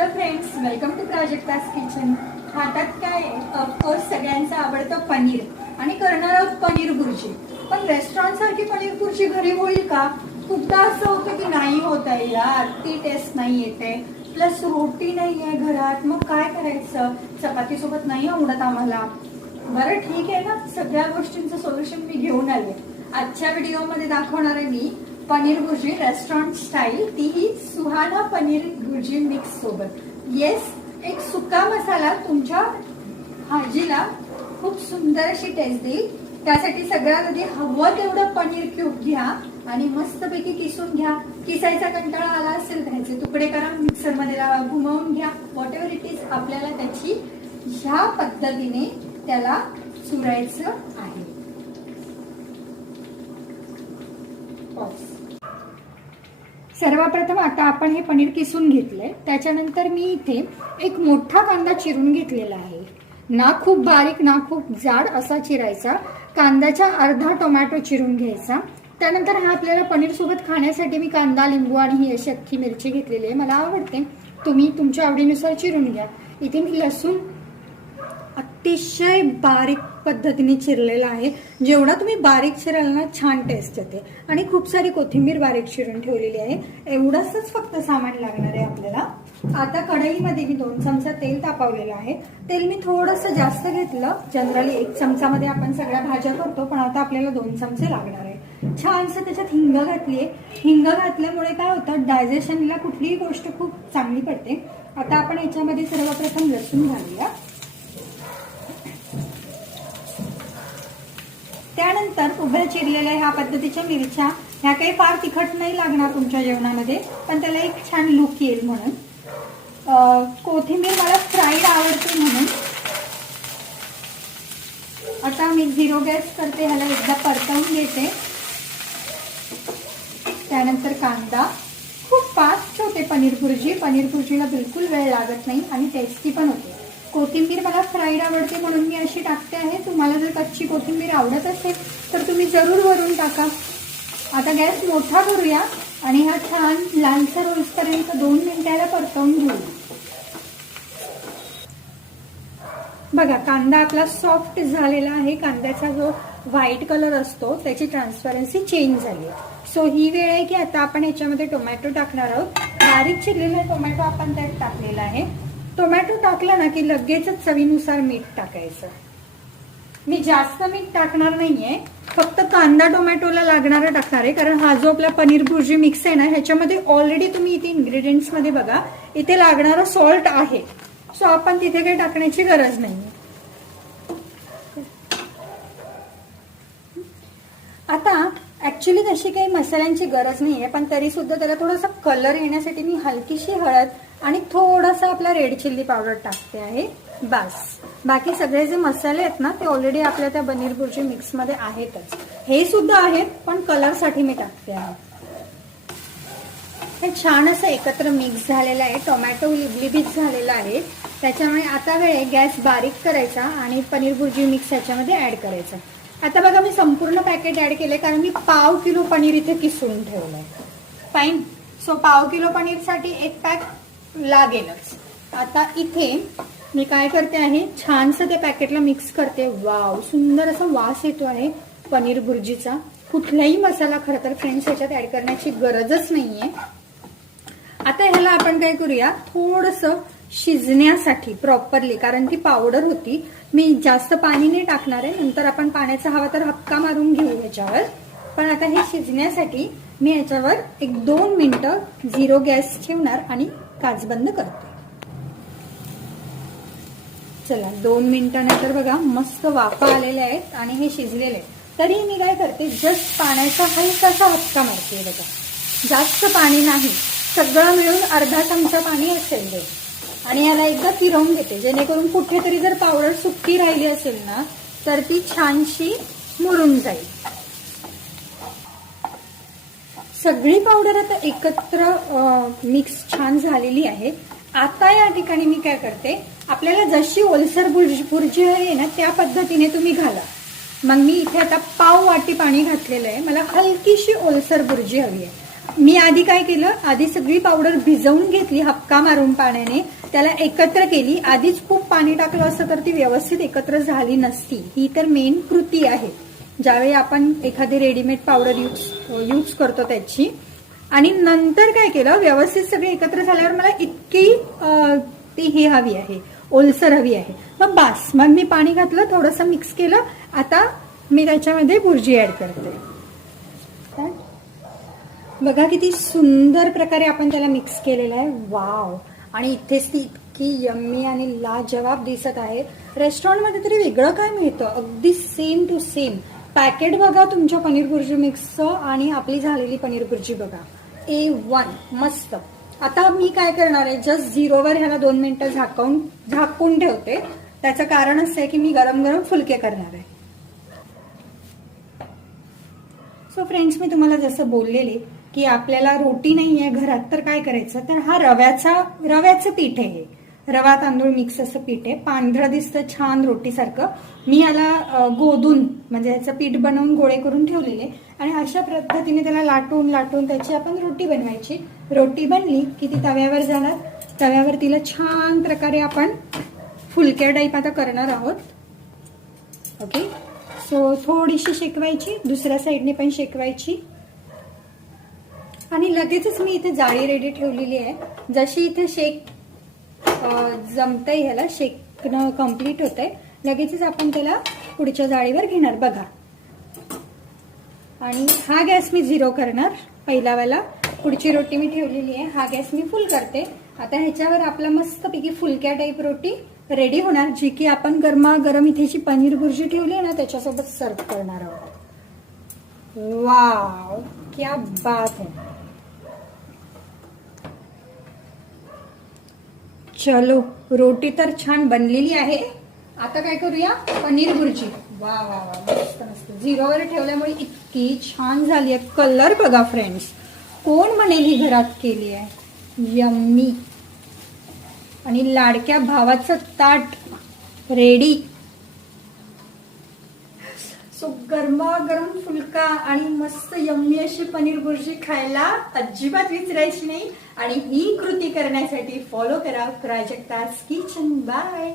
Hello friends, welcome to Prajakta's kitchen. हातात काय of course सगळ्यांचं आवडतं पनीर आणि करणार आहोत पनीर भुर्जी. पण रेस्टॉरंट सारखी पनीर भुर्जी घरी होईल का? खूपदा असं होतं की नाही होत आहे यार, ती टेस्ट नाही येते, प्लस रोटी नाही आहे घरात, मग काय करायचं? चपाती सोबत नाही आवडत आम्हाला. बरं ठीक आहे ना, सगळ्या गोष्टींचं सोल्युशन मी घेऊन आले. आजच्या व्हिडिओमध्ये दाखवणार आहे मी पनीर भुर्जी रेस्टॉरंट स्टाईल, तीही सुहाना पनीर भुर्जी मिक्स सोबत. येस, एक सुका मसाला तुमच्या भाजीला खूप सुंदर अशी टेस्ट देईल. त्यासाठी सगळ्यात आधी हवं तेवढं पनीर क्यूब घ्या आणि मस्तपैकी किसून घ्या. किसायचा कंटाळा आला असेल त्याचे तुकडे करा, मिक्सर मध्ये लावा, घुमवून घ्या, व्हॉट एव्हर इट इज. आपल्याला त्याची ह्या पद्धतीने त्याला चुरायचं आहे. सर्वप्रथम आता आपण हे पनीर किसून घेतलंय. त्याच्यानंतर मी इथे एक मोठा कांदा चिरून घेतलेला आहे. ना खूप बारीक ना खूप जाड असा चिरायचा. कांद्याचा अर्धा टोमॅटो चिरून घ्यायचा. त्यानंतर हा आपल्याला पनीर सोबत खाण्यासाठी मी कांदा, लिंबू आणि ही अशी अख्खी मिरची घेतलेली आहे, मला आवडते. तुम्ही तुमच्या आवडीनुसार चिरून घ्या. इथे मी लसूण अतिशय बारीक पद्धतीने चिरलेला आहे. जेवढा तुम्ही बारीक चिराल ना छान टेस्ट येते. आणि खूप सारी कोथिंबीर बारीक चिरून ठेवलेली आहे. एवढंच फक्त सामान लागणार आहे आपल्याला. आता कढईमध्ये मी 2 चमचा तेल तापवलेलं आहे. तेल मी थोडंसं जास्त घेतलं. जनरली 1 चमचामध्ये आपण सगळ्या भाज्या करतो, पण आता आपल्याला 2 चमचे लागणार आहे. छानसं त्याच्यात हिंग घातलीये. हिंग घातल्यामुळे काय होतं, डायजेशनला कुठलीही गोष्ट खूप चांगली पडते. आता आपण याच्यामध्ये सर्वप्रथम लसूण घालूया. त्यानंतर उभ्या चिरलेल्या ह्या पद्धतीच्या मिरच्या, ह्या काही फार तिखट नाही लागणार तुमच्या जेवणामध्ये, पण त्याला एक छान लुक येईल म्हणून. कोथिंबीर मला फ्राईड आवडते म्हणून आता मी 0 गॅस करते. ह्याला एकदा परतवून घेते. त्यानंतर कांदा. खूप फास्ट होते पनीर भुर्जी. पनीर भुर्जीला बिलकुल वेळ लागत नाही आणि टेस्टी पण होते. कोथिंबीर मला फ्राईड आवडते म्हणून मी अशी टाकते आहे. तुम्हाला जर कच्ची कोथिंबीर आवडत असेल तर तुम्ही जरूर वरून टाका. आता गॅस मोठा करूया आणि हा छान लालसर होईपर्यंत 2 मिनिटाला परतवून घेऊ. बघा, कांदा आपला सॉफ्ट झालेला आहे. कांद्याचा जो व्हाईट कलर असतो त्याची ट्रान्सपरन्सी चेंज झाली. सो ही वेळ आहे की आता आपण याच्यामध्ये टोमॅटो टाकणार आहोत. बारीक चिरलेला टोमॅटो आपण त्यात टाकलेला आहे. टोमॅटो टाकला ना की लगेचच चवीनुसार मीठ टाकायचं. मी जास्त मीठ टाकणार नाहीये, फक्त कांदा टोमॅटोला लागणारा टाकणार आहे. कारण हा जो आपला पनीर भुर्जी मिक्स आहे ना, ह्याच्यामध्ये ऑलरेडी तुम्ही इथे इंग्रेडियंट्स मध्ये बघा, इथे लागणारा सॉल्ट आहे. सो आपण तिथे काही टाकण्याची गरज नाहीये. आता ऍक्च्युली तशी काही मसाल्यांची गरज नाहीये, पण तरी सुद्धा त्याला थोडासा कलर येण्यासाठी मी हलकीशी हळद आणि थोडासा आपला रेड चिल्ली पावडर टाकते आहे. बस. बाकी सगळे जे मसाले आहेत ना ते ऑलरेडी आपल्या त्या पनीर भुर्जी मिक्स मध्ये आहेतच. हे सुद्धा आहेत, पण कलर साठी मी टाकते आहे. हे छान असं एकत्र मिक्स झालेलं आहे. टोमॅटो लिबलिबीत झालेला आहे. त्याच्यामुळे आता वेळ गॅस बारीक करायचा आणि पनीर भुर्जी मिक्स याच्यामध्ये ऍड करायचा. आता बघा, मी संपूर्ण पॅकेट ऍड केले कारण मी पाव किलो पनीर इथे किसून ठेवलंय. फाईन. सो पाव किलो पनीरसाठी 1 पॅक लागेलच. आता इथे मी काय करते आहे, छानसं त्या पॅकेटला मिक्स करते. वाव, सुंदर असा वास येतो आहे पनीर भुर्जीचा. कुठलाही मसाला खरं तर फ्रेंड्स याच्यात ऍड करण्याची गरजच नाहीये. आता ह्याला आपण काय करूया, थोडंसं शिजण्यासाठी प्रॉपरली, कारण ती पावडर होती, मी जास्त पाणी नाही टाकणार आहे. नंतर आपण पाण्याचा हवा तर हक्का मारून घेऊ ह्याच्यावर. पण आता हे शिजण्यासाठी मी याच्यावर 1-2 मिनिटं 0 गॅस ठेवणार आणि काचबंद करते. चला, 2 मिनिटानंतर बघा मस्त वाफा आलेल्या आहेत आणि हे शिजलेले आहे. तरी मी काय करते, जस्ट पाण्याचा हलकासा हक्का मारते. बघा, जास्त पाणी नाही, सगळं मिळून अर्धा चमचा पाणी असेल ते. आणि याला एकदा फिरवून घेते, जेणेकरून कुठेतरी जर पावडर सुट्टी राहिली असेल ना तर ती छानशी मुरून जाईल. सगळी पावडर आता एकत्र मिक्स छान झालेली आहे. आता या ठिकाणी मी काय करते, आपल्याला जशी ओलसर भुर्जी आहे ना त्या पद्धतीने तुम्ही घाला. मग मी इथे आता पाव वाटी पाणी घातलेलं आहे. मला हलकीशी ओलसर भुर्जी हवी आहे. मी आधी काय केलं, आधी सगळी पावडर भिजवून घेतली हपका मारून पाण्याने, त्याला एकत्र केली. आधीच खूप पाणी टाकलं असं तर ती व्यवस्थित एकत्र झाली नसती. ही तर मेन कृती आहे ज्यावेळी आपण एखादी रेडीमेड पावडर यूज करतो त्याची. आणि नंतर काय केलं, व्यवस्थित सगळे एकत्र झाल्यावर मला इतकी ती ही हवी आहे, ओलसर हवी आहे. मग बास, मग मी पाणी घातलं, थोडंसं मिक्स केलं. आता मी त्याच्यामध्ये भुर्जी ऍड करते. बघा किती सुंदर प्रकारे आपण त्याला मिक्स केलेलं आहे. वाव. आणि इथेच ती इतकी यम्मी आणि लाजवाब दिसत आहे. रेस्टॉरंटमध्ये तरी वेगळं काय मिळतं, अगदी सेम टू सेम. पॅकेट बघा तुमच्या पनीर भुर्जी मिक्सचं आणि आपली झालेली पनीर भुर्जी बघा, A1 मस्त. आता मी काय करणार आहे, जस्ट 0वर ह्याला 2 मिनिटं झाकून ठेवते. त्याचं कारण असं आहे की मी गरम गरम फुलके करणार आहे. सो फ्रेंड्स, मी तुम्हाला जसं बोललेले की आपल्याला रोटी नाही आहे घरात तर काय करायचं, तर हा रव्याचं पीठ आहे. रवा तांदूळ मिक्स असं पीठ आहे, पांढरं दिसतं छान रोटीसारखं. मी याला गोदून म्हणजे ह्याचं पीठ बनवून गोळे करून ठेवलेले आणि अशा पद्धतीने त्याला लाटून त्याची आपण रोटी बनवायची. रोटी बनली की ती तव्यावर जाणार. तव्यावर तिला छान प्रकारे आपण फुलक्या टाईप आता करणार आहोत. ओके, सो थोडीशी शेकवायची, दुसऱ्या साईडने पण शेकवायची. आणि लगेचच मी इथे जाळी रेडी ठेवलेली आहे. जशी इथे शेक जमतंय, ह्याला शेकणं कम्प्लीट होतंय, लगेचच आपण त्याला पुढच्या जाळीवर घेणार बघा. आणि हा गॅस मी 0 करणार पहिलावाला. पुढची रोटी मी ठेवलेली आहे, हा गॅस मी फुल करते. आता ह्याच्यावर आपला मस्तपैकी फुलक्या टाईप रोटी रेडी होणार, जी की आपण गरमागरम इथेची पनीर भुर्जी ठेवली आहे ना त्याच्यासोबत सर्व करणार आहोत. वाव, क्या बात है. चलो, रोटी तर छान बनलेली आहे. आता काय करूया, पनीर भुर्जी. वा वा वा, मस्त मस्त. 0वर ठेवल्यामुळे इतकी छान झाली आहे. कलर बघा फ्रेंड्स, कोण म्हणेल ही घरात केली आहे. यम्मी. आणि लाडक्या भावाचं ताट रेडी. सो गरमागरम फुलका आणि मस्त यम्मी अशी पनीर भुर्जी खायला अजिबात विसरायची नाही. आणि ही कृती करण्यासाठी फॉलो करा प्राजक्ताज किचन. बाय.